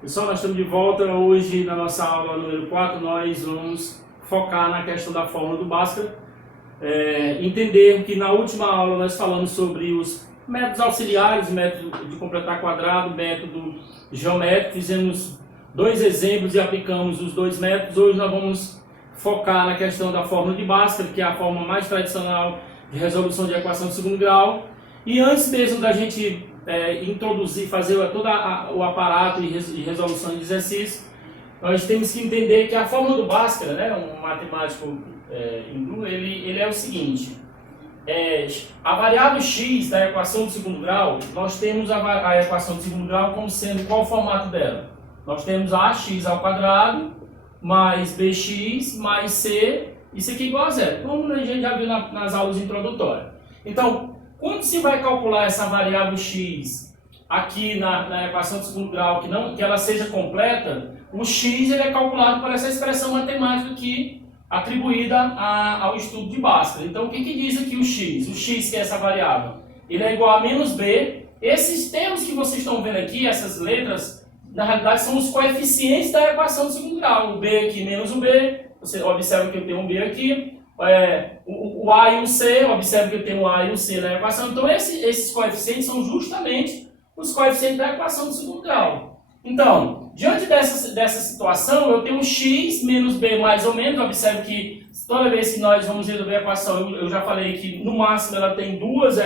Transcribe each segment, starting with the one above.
Pessoal, nós estamos de volta. Hoje, na nossa aula número 4, nós vamos focar na questão da fórmula do Bhaskara. Entender que na última aula nós falamos sobre os métodos auxiliares, método de completar quadrado, método geométrico. Fizemos dois exemplos e aplicamos os dois métodos. Hoje nós vamos focar na questão da fórmula de Bhaskara, que é a forma mais tradicional de resolução de equação de segundo grau. E antes mesmo da gente introduzir, fazer todo o aparato de resolução de exercício, nós temos que entender que a fórmula do Bhaskara, né, um matemático hindu, ele é o seguinte: a variável x da equação de segundo grau, nós temos a equação de segundo grau como sendo qual o formato dela? Nós temos ax ao quadrado mais bx mais c, isso aqui igual a zero, como a gente já viu nas aulas introdutórias. Então, quando se vai calcular essa variável x aqui na equação de segundo grau, que ela seja completa, o x ele é calculado por essa expressão matemática aqui, atribuída ao estudo de Bhaskara. Então, o que diz aqui o x? O x, que é essa variável, ele é igual a menos b. Esses termos que vocês estão vendo aqui, essas letras, na realidade são os coeficientes da equação de segundo grau. O b aqui menos o b, você observa que eu tenho um b aqui. O A e o C, observe que eu tenho o A e o C na equação. Então, esses coeficientes são justamente os coeficientes da equação de segundo grau. Então, diante dessa situação, eu tenho x menos b mais ou menos. Observe que toda vez que nós vamos resolver a equação, eu já falei que no máximo ela tem duas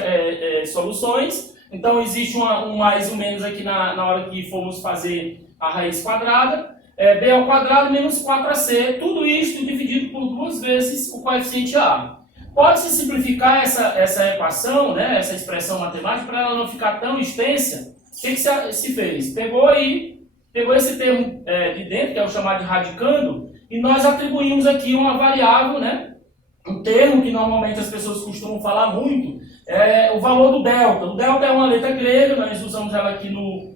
soluções. Então, existe um mais ou menos aqui na hora que formos fazer a raiz quadrada. B ao quadrado menos 4ac, tudo isto dividido por duas vezes o coeficiente A. Pode-se simplificar essa equação, né, essa expressão matemática, para ela não ficar tão extensa. O que se fez? Pegou esse termo de dentro, que é o chamado de radicando, e nós atribuímos aqui uma variável, né, um termo que normalmente as pessoas costumam falar muito, é o valor do delta. O delta é uma letra grega, nós usamos ela aqui no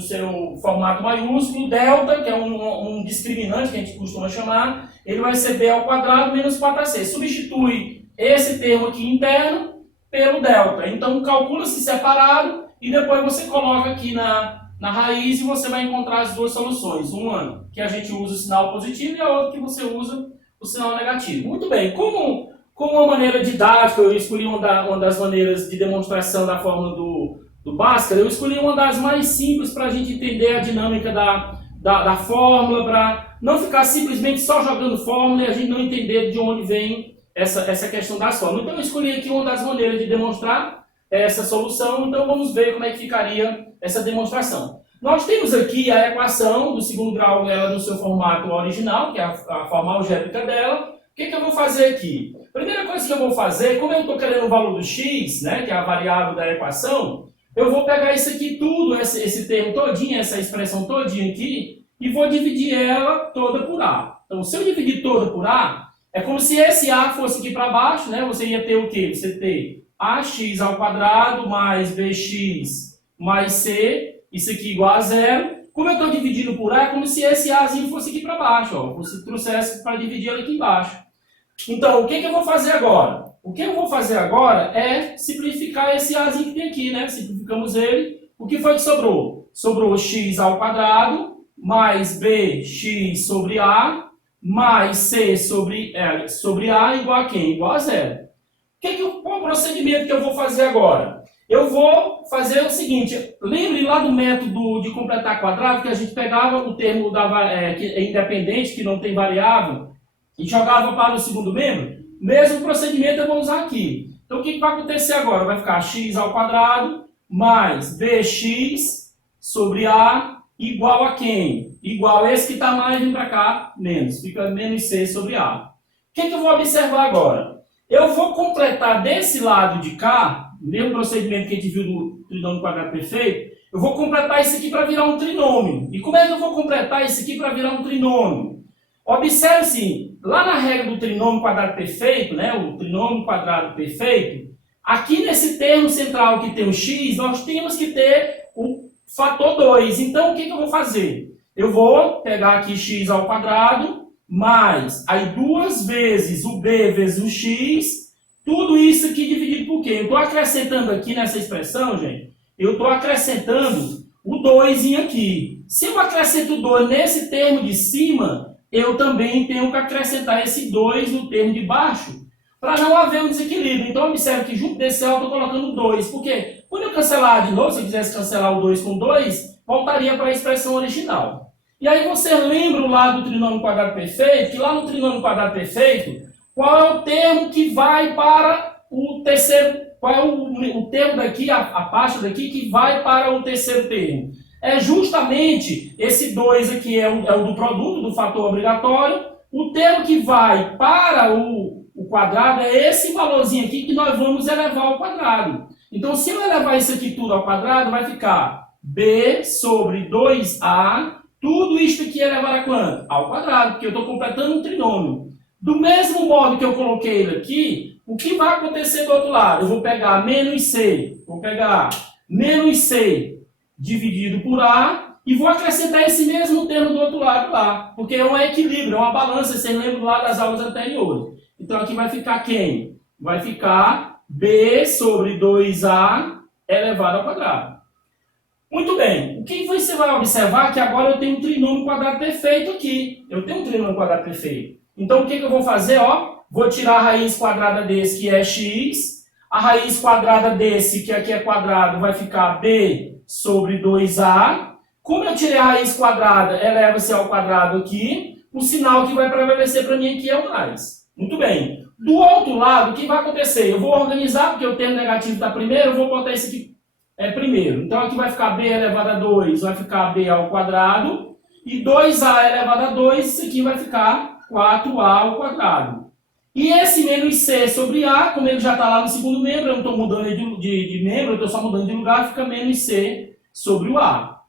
seu formato maiúsculo. Delta, que é um discriminante que a gente costuma chamar, ele vai ser b ao quadrado menos 4ac. Substitui esse termo aqui interno pelo delta. Então, calcula-se separado e depois você coloca aqui na raiz e você vai encontrar as duas soluções. Uma que a gente usa o sinal positivo e a outra que você usa o sinal negativo. Muito bem, como uma maneira didática, eu escolhi uma das maneiras de demonstração da fórmula do Bhaskara, eu escolhi uma das mais simples para a gente entender a dinâmica da fórmula, para não ficar simplesmente só jogando fórmula e a gente não entender de onde vem essa questão das fórmulas. Então eu escolhi aqui uma das maneiras de demonstrar essa solução, então vamos ver como é que ficaria essa demonstração. Nós temos aqui a equação do segundo grau, ela no seu formato original, que é a forma algébrica dela. O que eu vou fazer aqui? Primeira coisa que eu vou fazer, como eu estou querendo o valor do x, né, que é a variável da equação, eu vou pegar isso aqui tudo, esse termo todinho, essa expressão todinha aqui, e vou dividir ela toda por A. Então, se eu dividir toda por A, é como se esse A fosse aqui para baixo, né? Você ia ter o quê? Você ter ax ao quadrado mais bx mais c, isso aqui igual a zero. Como eu estou dividindo por A, é como se esse Azinho fosse aqui para baixo, ó. Você trouxesse para dividir ele aqui embaixo. Então, o que eu vou fazer agora? O que eu vou fazer agora é simplificar esse Azinho que tem aqui, né? Simplificamos ele. O que foi que sobrou? Sobrou x ao quadrado mais bx sobre A mais c sobre A igual a quem? Igual a zero. Qual o procedimento que eu vou fazer agora? Eu vou fazer o seguinte, lembre lá do método de completar quadrado, que a gente pegava o termo que é independente, que não tem variável, e jogava para o segundo membro. Mesmo procedimento eu vou usar aqui. Então o que vai acontecer agora? Vai ficar x ao quadrado mais bx sobre A igual a quem? Igual a esse que está mais, vem para cá, menos. Fica menos c sobre A. O que eu vou observar agora? Eu vou completar desse lado de cá, o mesmo procedimento que a gente viu do trinômio quadrado perfeito, eu vou completar isso aqui para virar um trinômio. E como é que eu vou completar isso aqui para virar um trinômio? Observe-se, lá na regra do trinômio quadrado perfeito, né, o trinômio quadrado perfeito, aqui nesse termo central que tem o x, nós temos que ter o fator 2. Então, o que eu vou fazer? Eu vou pegar aqui x ao quadrado, mais aí duas vezes o b vezes o x, tudo isso aqui dividido por quê? Eu estou acrescentando aqui nessa expressão, gente, eu estou acrescentando o 2 aqui. se eu acrescento 2 nesse termo de cima, eu também tenho que acrescentar esse 2 no termo de baixo, para não haver um desequilíbrio. Então, observe que junto desse A eu estou colocando 2. Por quê? Quando eu cancelar de novo, se eu quisesse cancelar o 2 com 2, voltaria para a expressão original. E aí você lembra lá do trinômio quadrado perfeito, que lá no trinômio quadrado perfeito, qual é o termo que vai para o terceiro, qual é o termo daqui, a parte daqui que vai para o terceiro termo? É justamente esse 2 aqui, é o do produto, do fator obrigatório. O termo que vai para o quadrado é esse valorzinho aqui que nós vamos elevar ao quadrado. Então, se eu elevar isso aqui tudo ao quadrado, vai ficar b sobre 2a. Tudo isto aqui é elevado a quanto? Ao quadrado, porque eu estou completando um trinômio. Do mesmo modo que eu coloquei ele aqui, o que vai acontecer do outro lado? Eu vou pegar menos c, vou pegar menos c dividido por a e vou acrescentar esse mesmo termo do outro lado lá, porque é um equilíbrio, é uma balança, vocês lembram lá das aulas anteriores. Então aqui vai ficar quem? Vai ficar b sobre 2a elevado ao quadrado. Muito bem, o que você vai observar é que agora eu tenho um trinômio quadrado perfeito aqui. Eu tenho um trinômio quadrado perfeito. Então o que eu vou fazer? Vou tirar a raiz quadrada desse, que é x. A raiz quadrada desse, que aqui é quadrado, vai ficar b sobre 2a. Como eu tirei a raiz quadrada, eleva-se ao quadrado aqui. O sinal que vai prevalecer para mim aqui é o mais. Muito bem. Do outro lado, o que vai acontecer? Eu vou organizar, porque o termo negativo está primeiro, eu vou botar esse aqui primeiro. Então aqui vai ficar b elevado a 2, vai ficar b ao quadrado. E 2a elevado a 2, isso aqui vai ficar 4a ao quadrado. E esse menos c sobre a, como ele já está lá no segundo membro, eu não estou mudando de membro, eu estou só mudando de lugar, fica menos c sobre o a.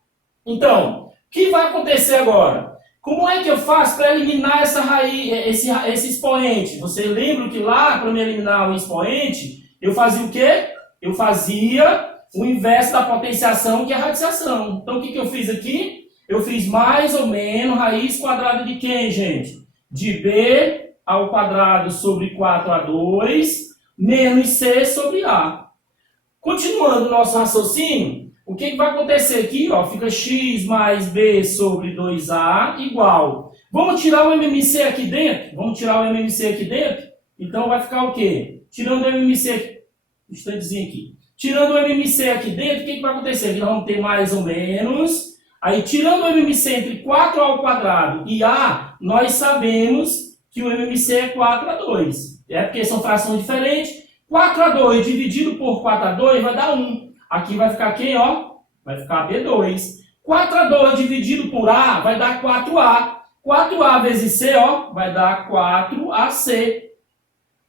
Então, o que vai acontecer agora? Como é que eu faço para eliminar essa raiz, esse expoente? Você lembra que lá, para me eliminar o expoente, eu fazia o quê? Eu fazia o inverso da potenciação, que é a radiciação. Então, o que eu fiz aqui? Eu fiz mais ou menos raiz quadrada de quem, gente? De b ao quadrado sobre 4a2 menos c sobre a. Continuando o nosso raciocínio, o que vai acontecer aqui? Fica x mais b sobre 2a igual. Vamos tirar o MMC aqui dentro? Vamos tirar o MMC aqui dentro? Então vai ficar o quê? Tirando o MMC, um instantezinho aqui. Tirando o MMC aqui dentro, o que vai acontecer? Aqui nós vamos ter mais ou menos. Aí, tirando o MMC entre 4 ao quadrado e a, nós sabemos que o MMC é 4a2. Porque são frações diferentes. 4a2 dividido por 4a2 vai dar 1. Aqui vai ficar quem? Vai ficar B2. 4a2 dividido por a vai dar 4a. 4a vezes c, vai dar 4ac.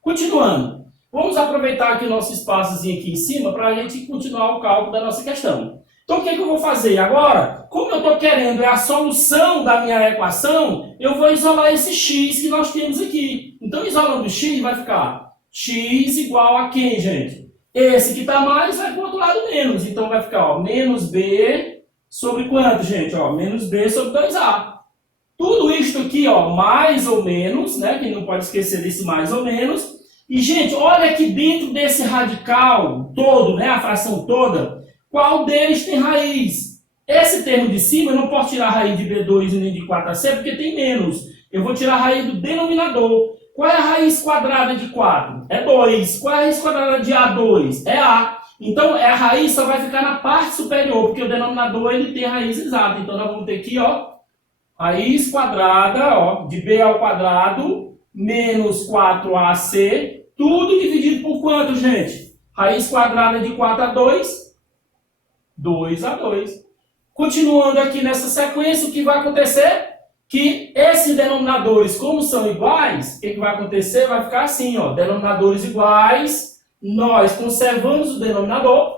Continuando. Vamos aproveitar aqui o nosso espaçozinho aqui em cima para a gente continuar o cálculo da nossa questão. Então, o que eu vou fazer agora? Como eu estou querendo a solução da minha equação, eu vou isolar esse x que nós temos aqui. Então, isolando o x, vai ficar x igual a quem, gente? Esse que está mais vai para o outro lado menos. Então, vai ficar menos b sobre quanto, gente? Menos b sobre 2a. Tudo isto aqui, mais ou menos, né? Que não pode esquecer desse mais ou menos. E, gente, olha aqui dentro desse radical todo, né? A fração toda. Qual deles tem raiz? Esse termo de cima, eu não posso tirar a raiz de B2 e nem de 4AC, porque tem menos. Eu vou tirar a raiz do denominador. Qual é a raiz quadrada de 4? É 2. Qual é a raiz quadrada de A2? É A. Então, a raiz só vai ficar na parte superior, porque o denominador ele tem raiz exata. Então, nós vamos ter aqui, raiz quadrada, de B ao quadrado, menos 4AC, tudo dividido por quanto, gente? Raiz quadrada de 4a2, 2a2. Continuando aqui nessa sequência, o que vai acontecer? Que esses denominadores, como são iguais, o que vai acontecer? Vai ficar assim, denominadores iguais, nós conservamos o denominador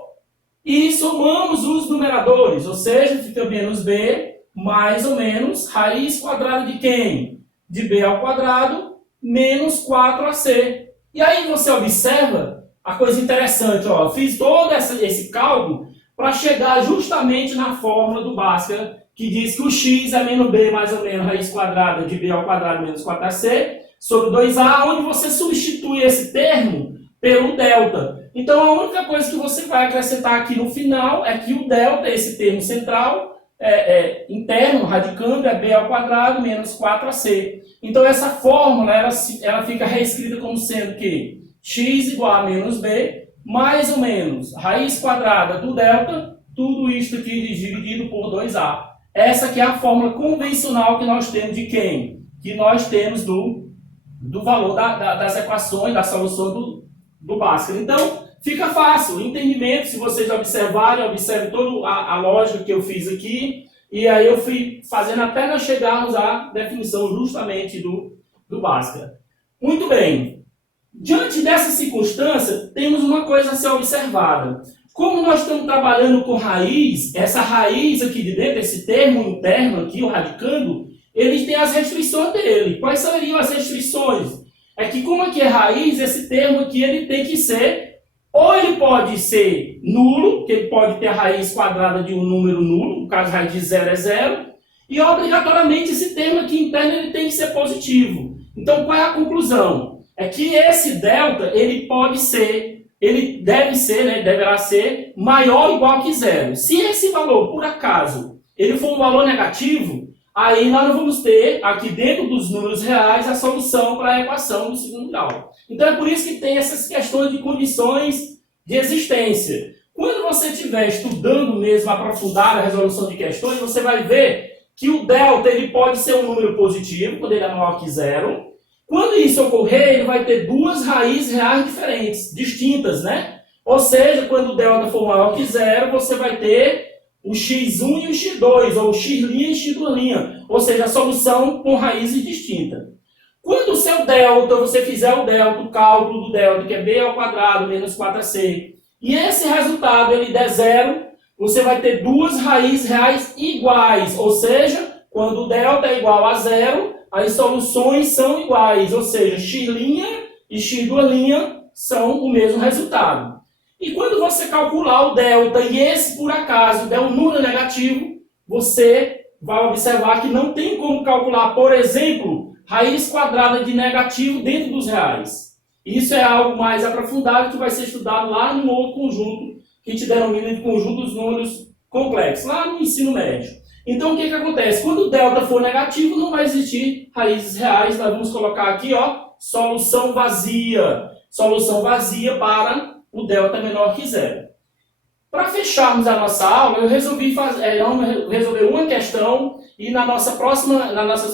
e somamos os numeradores, ou seja, fica menos b, mais ou menos, raiz quadrada de quem? De b ao quadrado, menos 4ac. E aí você observa a coisa interessante, eu fiz todo esse cálculo para chegar justamente na fórmula do Bhaskara, que diz que o x é menos b mais ou menos raiz quadrada de b ao quadrado menos 4ac sobre 2a, onde você substitui esse termo pelo delta. Então a única coisa que você vai acrescentar aqui no final é que o delta, esse termo central, interno, radicando, é b ao quadrado menos 4ac. Então essa fórmula ela fica reescrita como sendo que x igual a menos b, mais ou menos raiz quadrada do delta, tudo isto aqui dividido por 2a. Essa aqui é a fórmula convencional que nós temos de quem? Que nós temos do valor das equações, da solução do Bhaskara. Então, fica fácil o entendimento, se vocês observarem, observe toda a lógica que eu fiz aqui, e aí eu fui fazendo até nós chegarmos à definição justamente do Bhaskara. Muito bem. Diante dessa circunstância, temos uma coisa a ser observada. Como nós estamos trabalhando com raiz, essa raiz aqui de dentro, esse termo interno aqui, o radicando, ele tem as restrições dele. Quais seriam as restrições? É que como aqui é raiz, esse termo aqui ele tem que ser, ou ele pode ser nulo, que ele pode ter a raiz quadrada de um número nulo, no caso a raiz de 0 é 0, e obrigatoriamente esse termo aqui interno ele tem que ser positivo. Então qual é a conclusão? É que esse delta, ele pode ser, ele deve ser, né, deverá ser maior ou igual que zero. Se esse valor, por acaso, ele for um valor negativo, aí nós vamos ter, aqui dentro dos números reais, a solução para a equação do segundo grau. Então é por isso que tem essas questões de condições de existência. Quando você estiver estudando mesmo, aprofundar a resolução de questões, você vai ver que o delta ele pode ser um número positivo, quando ele é maior que zero. Quando isso ocorrer, ele vai ter duas raízes reais diferentes, distintas, né? Ou seja, quando o delta for maior que zero, você vai ter o x1 e o x2, ou o x' e x', ou seja, a solução com raízes distintas. Quando o seu delta, você fizer o delta, o cálculo do delta, que é b ao quadrado menos 4ac, e esse resultado ele der zero, você vai ter duas raízes reais iguais, ou seja, quando o delta é igual a zero, as soluções são iguais, ou seja, x' e x' são o mesmo resultado. E quando você calcular o delta e esse, por acaso, der um número negativo, você vai observar que não tem como calcular, por exemplo, raiz quadrada de negativo dentro dos reais. Isso é algo mais aprofundado que vai ser estudado lá no outro conjunto, que a gente denomina de conjunto dos números complexos, lá no ensino médio. Então, o que acontece? Quando o delta for negativo, não vai existir raízes reais. Nós vamos colocar aqui, ó, solução vazia. Solução vazia para o delta menor que zero. Para fecharmos a nossa aula, eu resolvi resolver uma questão e nas nossas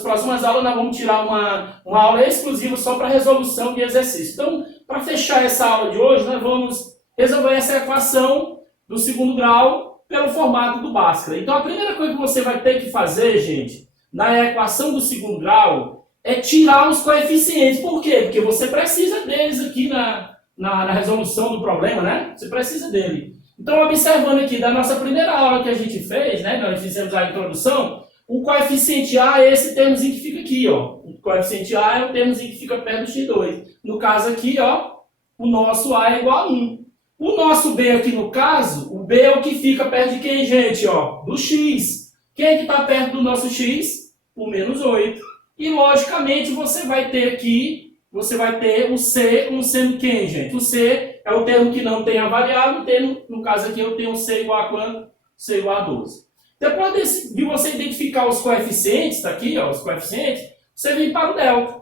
próximas aulas nós vamos tirar uma aula exclusiva só para resolução de exercício. Então, para fechar essa aula de hoje, nós vamos resolver essa equação do segundo grau pelo formato do Bhaskara. Então, a primeira coisa que você vai ter que fazer, gente, na equação do segundo grau, é tirar os coeficientes. Por quê? Porque você precisa deles aqui na resolução do problema, né? Você precisa dele. Então, observando aqui da nossa primeira aula que a gente fez, né? Nós fizemos a introdução, o coeficiente A é esse termozinho que fica aqui, ó. O coeficiente A é o termozinho que fica perto do x2. No caso aqui, ó, o nosso A é igual a 1. O nosso B aqui no caso, o B é o que fica perto de quem, gente? Ó, do X. Quem é que está perto do nosso X? O menos 8. E, logicamente, você vai ter aqui, você vai ter o C como sendo quem, gente? O C é o termo que não tem a variável, no caso aqui eu tenho o C igual a quanto? C igual a 12. Depois de você identificar os coeficientes, tá aqui, ó, os coeficientes, você vem para o delta.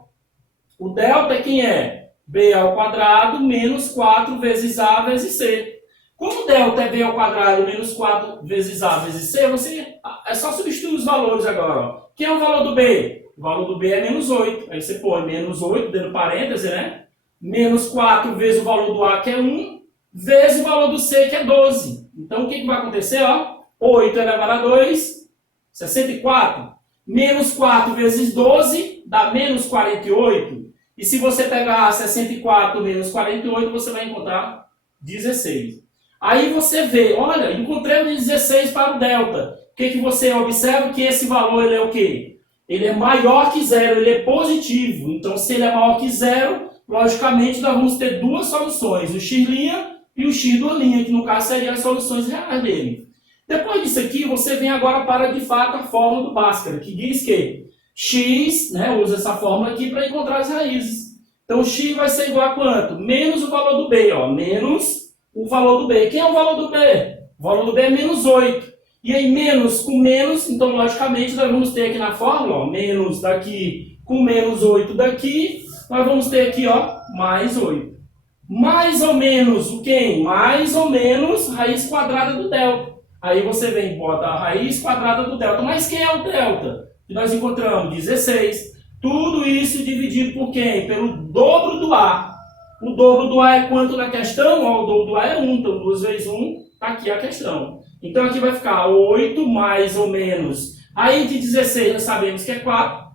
O delta é quem é? B ao quadrado menos 4 vezes A vezes C. Como delta é B ao quadrado menos 4 vezes A vezes C, é só substituir os valores agora. Ó. Quem é o valor do B? O valor do B é menos 8. Aí você põe menos 8 dentro do parêntese, né? Menos 4 vezes o valor do A, que é 1, vezes o valor do C, que é 12. Então, o que vai acontecer? Ó? 8 elevado a 2, 64. Menos 4 vezes 12 dá menos 48. E se você pegar 64 menos 48, você vai encontrar 16. Aí você vê, olha, encontrei 16 para o delta. O que você observa? Que esse valor ele é o quê? Ele é maior que zero, ele é positivo. Então, se ele é maior que zero, logicamente nós vamos ter duas soluções, o x' e o x', que no caso seriam as soluções reais dele. Depois disso aqui, você vem agora para, de fato, a fórmula do Bhaskara, que diz que x, né, usa essa fórmula aqui para encontrar as raízes. Então, x vai ser igual a quanto? Menos o valor do b, ó, menos o valor do b. Quem é o valor do b? O valor do b é menos 8. E aí menos com menos, então logicamente nós vamos ter aqui na fórmula, ó, menos daqui com menos 8 daqui, nós vamos ter aqui, ó, mais 8. Mais ou menos o quê? Mais ou menos raiz quadrada do delta. Aí você vem e bota a raiz quadrada do delta. Mas quem é o delta? Que nós encontramos 16. Tudo isso dividido por quem? Pelo dobro do A. O dobro do A é quanto na questão? Ó, o dobro do A é 1. Então 2 vezes 1, está aqui a questão. Então aqui vai ficar 8 mais ou menos. Aí de 16 nós sabemos que é 4.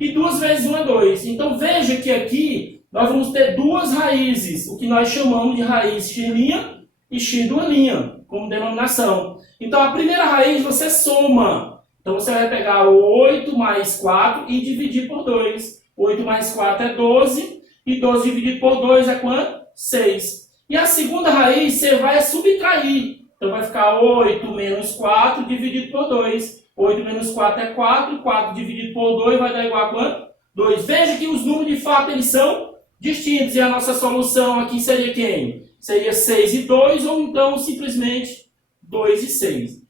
E 2 vezes 1 é 2. Então veja que aqui nós vamos ter duas raízes. O que nós chamamos de raiz x' e x duas linha, como denominação. Então a primeira raiz você soma. Então você vai pegar o 8 mais 4 e dividir por 2. 8 mais 4 é 12. E 12 dividido por 2 é quanto? 6. E a segunda raiz você vai subtrair. Então vai ficar 8 menos 4 dividido por 2. 8 menos 4 é 4. 4 dividido por 2 vai dar igual a quanto? 2. Veja que os números de fato eles são distintos. E a nossa solução aqui seria quem? Seria 6 e 2 ou então simplesmente 2 e 6.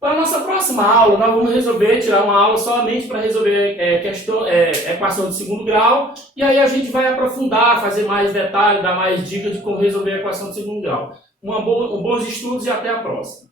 Para a nossa próxima aula, nós vamos tirar uma aula somente para resolver equação de segundo grau. E aí a gente vai aprofundar, fazer mais detalhes, dar mais dicas de como resolver a equação de segundo grau. Bons estudos e até a próxima.